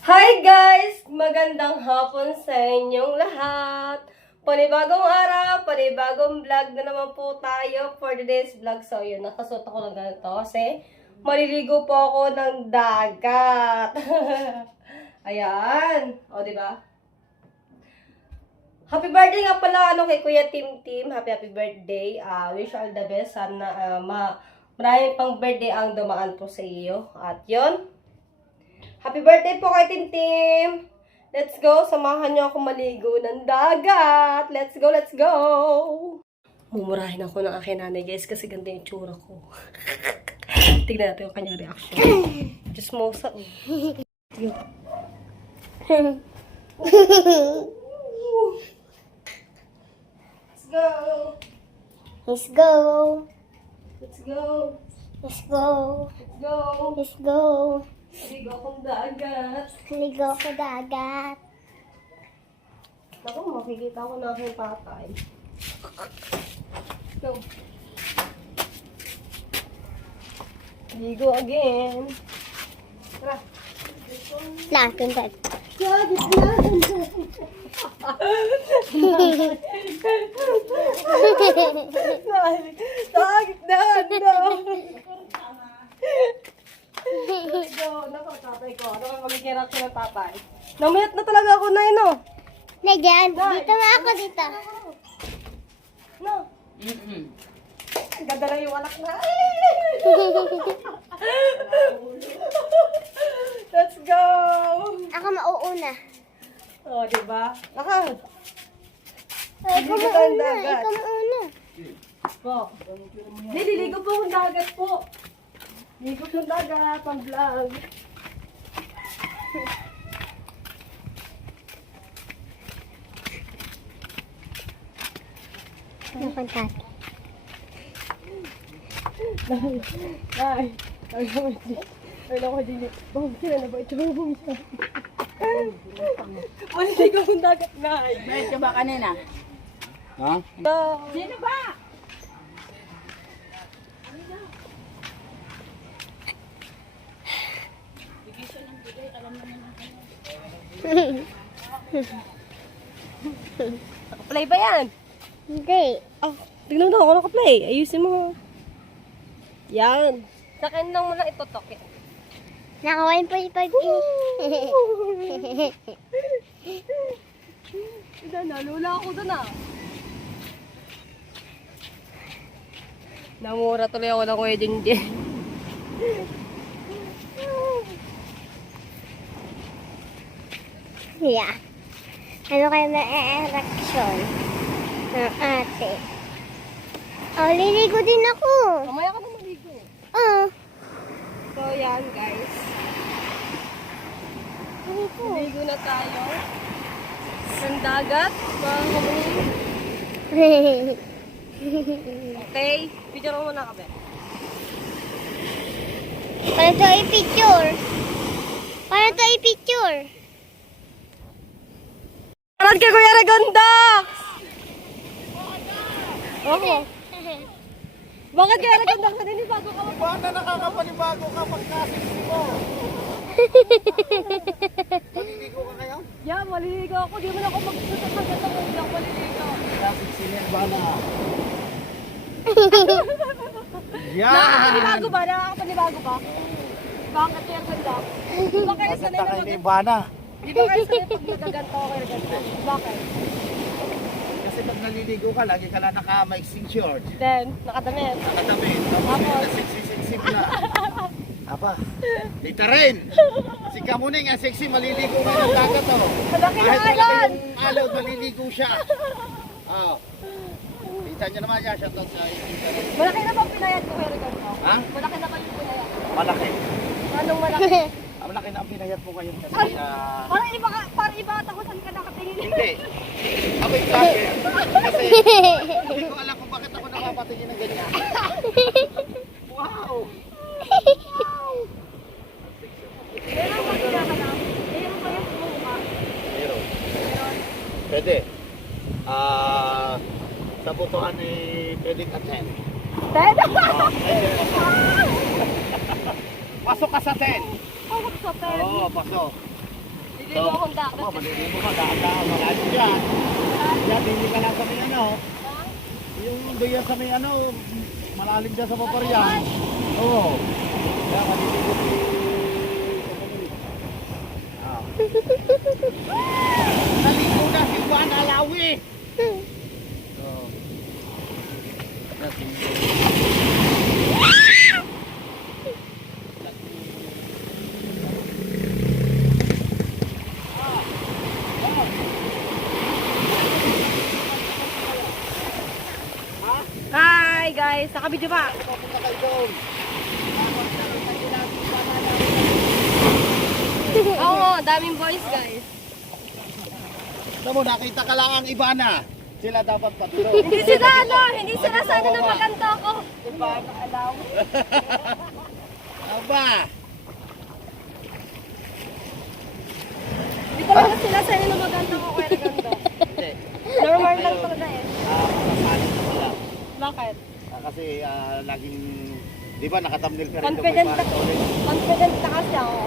Hi guys! Magandang hapon sa inyong lahat! Panibagong araw, panibagong vlog na naman po tayo for today's vlog. So yun, nakasuot ako ng ganito kasi maliligo po ako ng dagat. Ayan! O, diba? Happy birthday nga pala kay Kuya Tim Tim. Happy birthday. Wish all the best. Sana maraming pang birthday ang dumaan po sa iyo. At yun. Happy birthday po kay Tim Tim. Let's go. Samahan niyo ako maligo ng dagat. Let's go, let's go. Mumurahin ako ng aking nanay guys kasi ganda yung tsura ko. Tignan natin yung kanyang reaction. Just mosa. Let's go. Let's go. Let's go. Let's go. Let's go. Ligo akong dagat. Ligo sa dagat. Ako, makikita ko na aking tatay. Go. Ligo again. Tara. Lakin dad. Dagit na. Go. Nako, tatay ko. Ano ang magiging reaction ng tatay? Namayat na talaga ako na no? Na dyan. Dito na ako dito. No. Ganda lang yung anak na. Let's go. Ako mauuna. Oh, diba? Naka. Ikaw Ligo tayong mauna. dagat. Ikaw mauna. Po. Nililigo po akong dagat po. Ligo ng dagat, pang vlog. Ano kang tatay? Ay, ay naman di. Ay naman ko din. Bawang sila na ba ito? Bawang sila. Maliligo akong dagat na. May ka ba kanina? Ha? Sino ba? Play ba yan? Hindi. Oh, tignan mo daw ako naka-play. Ayusin mo. Yan. Sa akin lang mo lang itutok yan. Naka 1.5 Ida na, lula ako doon ah. Namura tuloy ako ng wedding day. Yeah. Ano kayo na-reaction ng ate? Oh, liligo din ako. Mamaya ka na maligo. Oh. So yan guys. Maligo na tayo. Sa dagat. Mga kamunin. Okay. Picture mo muna kami. Paano to i-picture? Paano to i-picture? Parang kay Kuya Regondax! Oo. Bakit Kuya Regondax? Naninibago ka mo? Baka nakakapanibago ka pagkasiksi mo. Maliligo ka ngayon? Yeah, maliligo ako. Di man ako magsusunod ng ganito kung hindi ako maliligo. Kasiksi niyan ba na? Nakakapanibago ba? Nakakapanibago ba? Bakit Kuya Regondax? Di ba kayo sanay na Kay Ivana. Di ba kayo sanay pag nagaganto ako Kuya Regondax? Bakit? Kasi pag naliligo ka, lagi ka lang naka-mixing short. Then, nakadamit. Nakatabi. Tapos yun na sexy na. Aba, dito rin. Si Kamuning ang sexy, maliligo ka ng dagat oh. Malaki na Kahit malaki agad! yung alaw, maliligo siya. Oh. Kita niyo naman siya, shoutout sa internet. Malaki na bang pinayat ko Kuya Regondax? Ha? Malaki na ba yung pinayat? Malaki. Anong malaki? Malaki na ang pinayat mo ngayon kasi Parang iba ata kung saan ka nakatingin. hindi. Ako yung bakit. Kasi hindi ko alam kung bakit ako nakapatingin ng ganyan. Wow! Meron ba kinakalam? Meron ba yung mukha? Meron. Pwede. Sa butuan ni pwede ka 10. Ten? Pasok ka sa 10. Pasok sa ten. Oo, pasok. Ligo akong dapat. Maliligo ka, daan-daan, malalim dyan. Yan, hindi ka lang sa may ano. Yung doon sa may ano, malalim dyan sa paparyan. Oo. Kaya maliligo si... Ah. Naligo na si Juan Alawi. Oo. Hi guys, nakabidyo pa. Papunta kayo doon. Oo, daming boys guys. Alam mo, nakita ka lang ang iba na. Sila dapat patulog. Hindi sila hindi sila sana na maganda ako. Aba! Hindi ko lang sila sana na maganda ako kaya naganda. Hindi. Normal lang talaga eh. Masasali na pala. Bakit? Kasi laging, di ba nakatambnil ka rin Confident doon na, kay Paris Ulit? confident na kasi ako.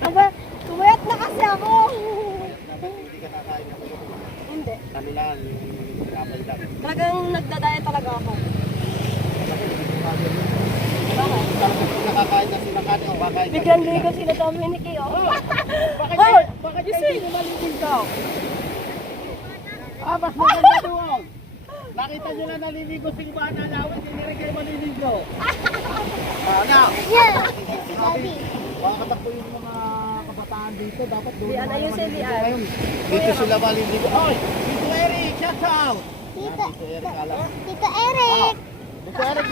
Aba, tumayat na kasi ako. Dapat hindi ka nakain ng ulo. Hindi. Ano lang, sinapay lang. Talagang nagdadaya talaga ako. Bakit? Talagang kung nakakain na sila kanin, o baka Biglang ligo sila Dominic eh. Oh. Bakit kayo hindi maliligo? Mas maganda doon. Nakita nyo na naliligo si Juan Alawi, hindi rin kayo maliligo. Ano? Yeah. Sabi, baka katakbo yung mga kabataan dito, dapat doon. Lian, ayun si Lian. Ngayon, dito sila maliligo. Oy! Dito Eric, shout out! Tito, Dito Eric, alam. Tito Eric. Dito Eric,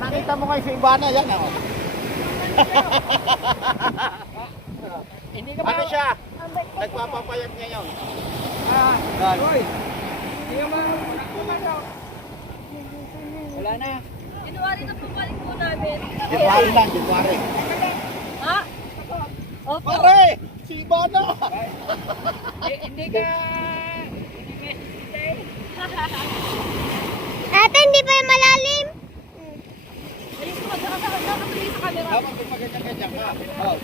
nakita mo kayo si Ivana, yan ako. Ano siya? Nagpapapayat ngayon. Hoy! Wala na. January na pabalik po namin. January lang, January. Ha? Opo. Pare! Si Ivana! Ate, hindi pa yung malalim? Ayun ko, nakatuloy sa camera. Dapat kung maganyan-ganyan ka. Oo.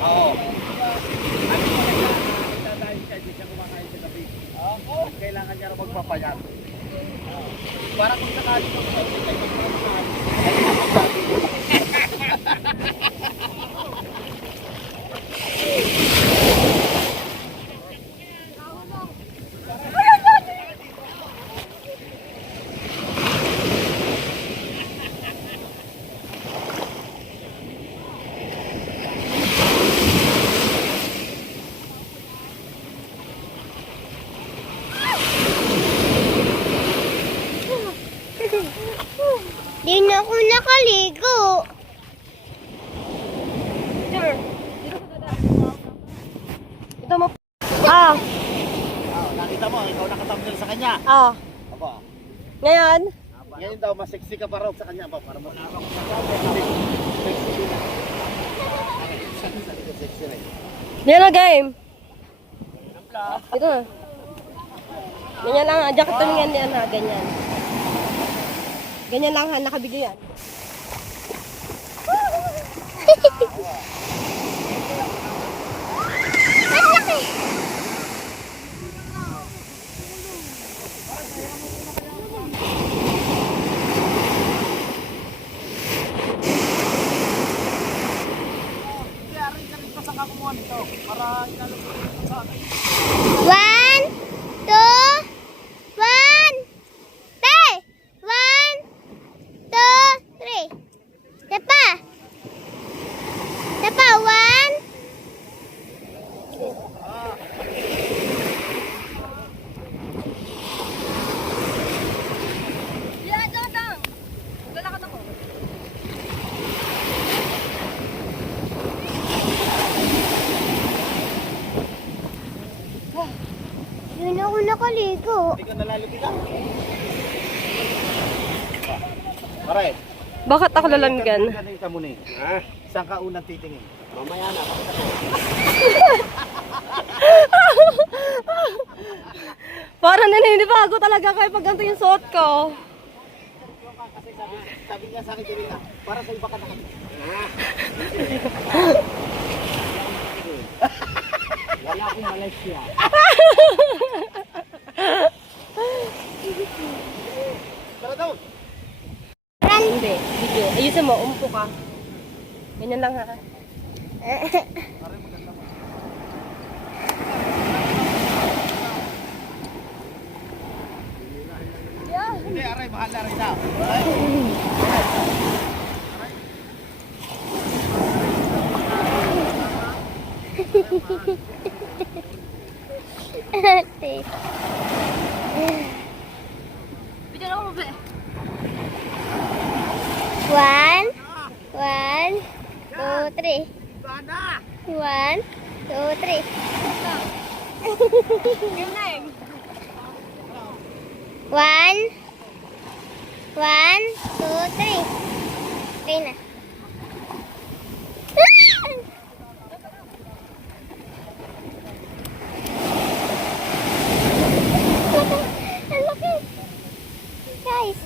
Oo. Kailangan niya rin magpapayat. Para kung sakali kung hindi kayo magpapayat. Di na ako nakaligo. Sure. Ito mo. Ah. Nakita mo, ikaw nakatamdil sa kanya. Ah. Aba. Ngayon, Ngayon daw, mas sexy ka pa raw sa kanya ba? Para malawak ka pa. Sexy rin. yan na game. Ito na. Ganyan lang, jacket tumingin yan ha, ganyan. Ganyan lang ha, nakabigay yan. One, two, one. Tay! One, two, three. Dapa. Dapa, one. Yan, dodong. Lalakad ako. Di na ako nakaligo. Hindi ka nalalapitan. Pare. Bakit ako lalamigan? Ganito mo ni. Saan ka unang titingin? Mamaya na. Parang naninibago talaga kayo pag ganito yung suot ko. Kasi Sabi niya sa akin kanina, para sa iba ka naman. Wala akong Malaysia. Tara daw. Hindi, video. Ayusin mo, umpo ka. Ganyan lang ha. Hindi, aray, mahal na rin na. Ate. Video lang mo, be. One, two, three. Sana! One, two, three. Game na eh. One, two, three. Okay na. Ang laki. Guys.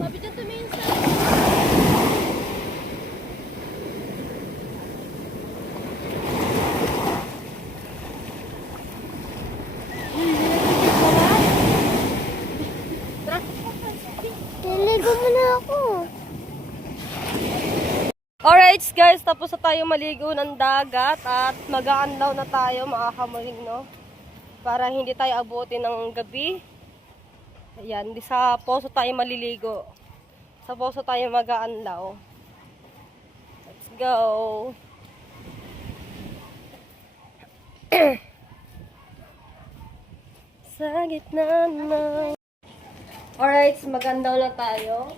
Sabi dyan tumingin sa... Naligo mo na ako. Alright guys, tapos na tayo maligo ng dagat at mag-aanlaw na tayo mga kamaling, no? Para hindi tayo abutin ng gabi. Ayan, di sa poso tayo maliligo. Sa poso tayo mag-aanlaw. Let's go! Sa gitna na. Alright, mag-aanlaw na tayo.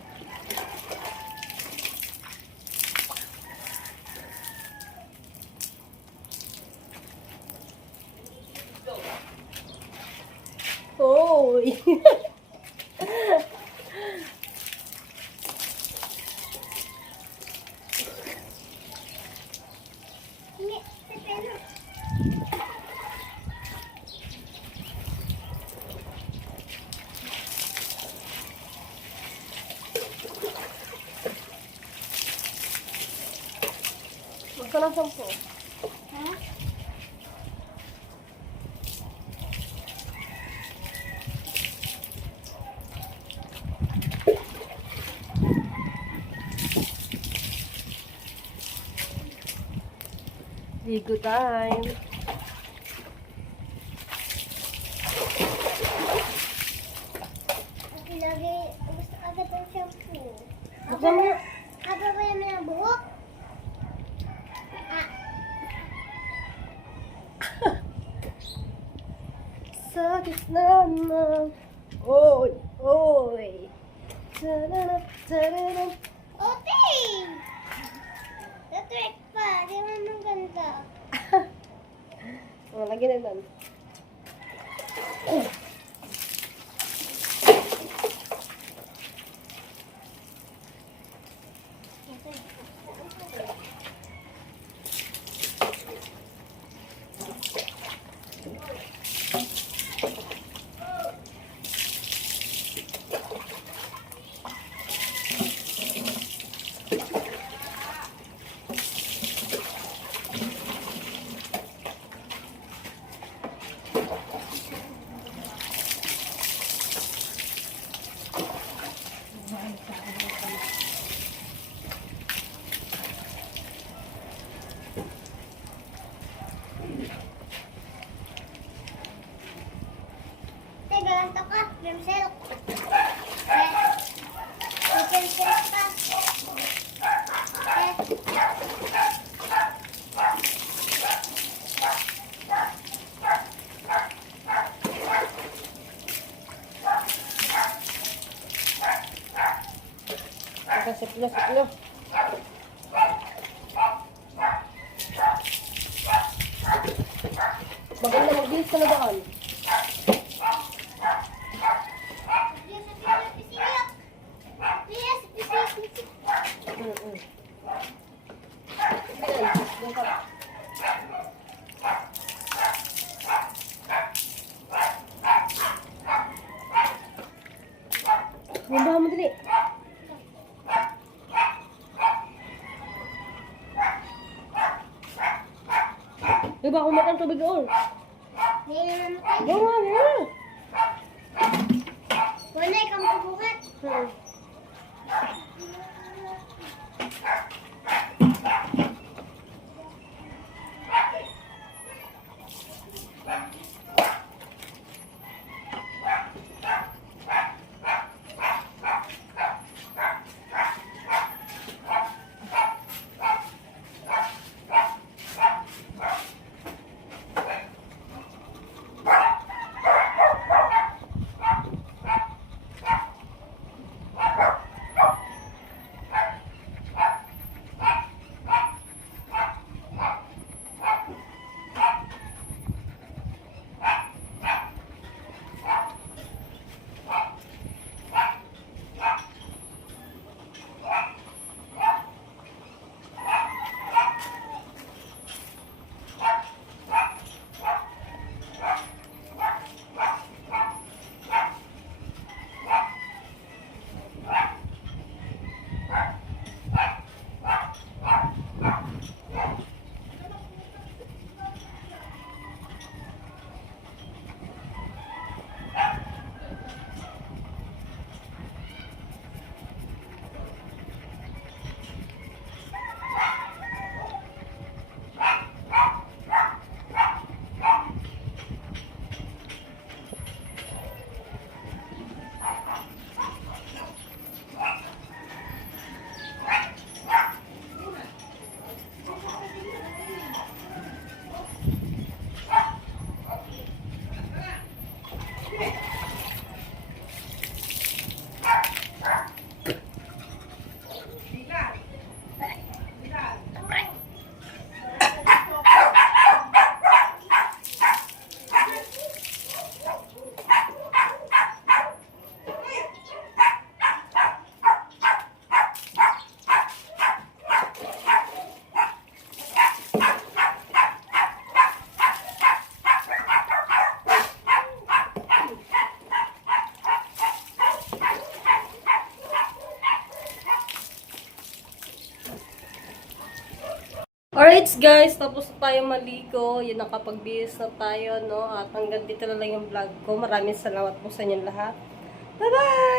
Hoy! Magka ng 10. Ligo time. Lagi, gusto agad ng shampoo. Buksan mo. Haba ba naman ang buhok? Sa gitna na. Oy! Oy! Tarara, tarara. Okay! Natrek pa. Di mo nang ganda. Oh, lagyan na lang. Siplo, siplo. Maganda magbihis ka na doon. Ayan, doon ka. Bumbahan mo dali. Diba, kumat ang tubig doon. Bunga na. Wala kang bubuhat. Alright guys, tapos na tayo maligo. Yun, nakapagbihis na tayo, no? At hanggang dito na lang yung vlog ko. Maraming salamat po sa inyong lahat. Bye-bye!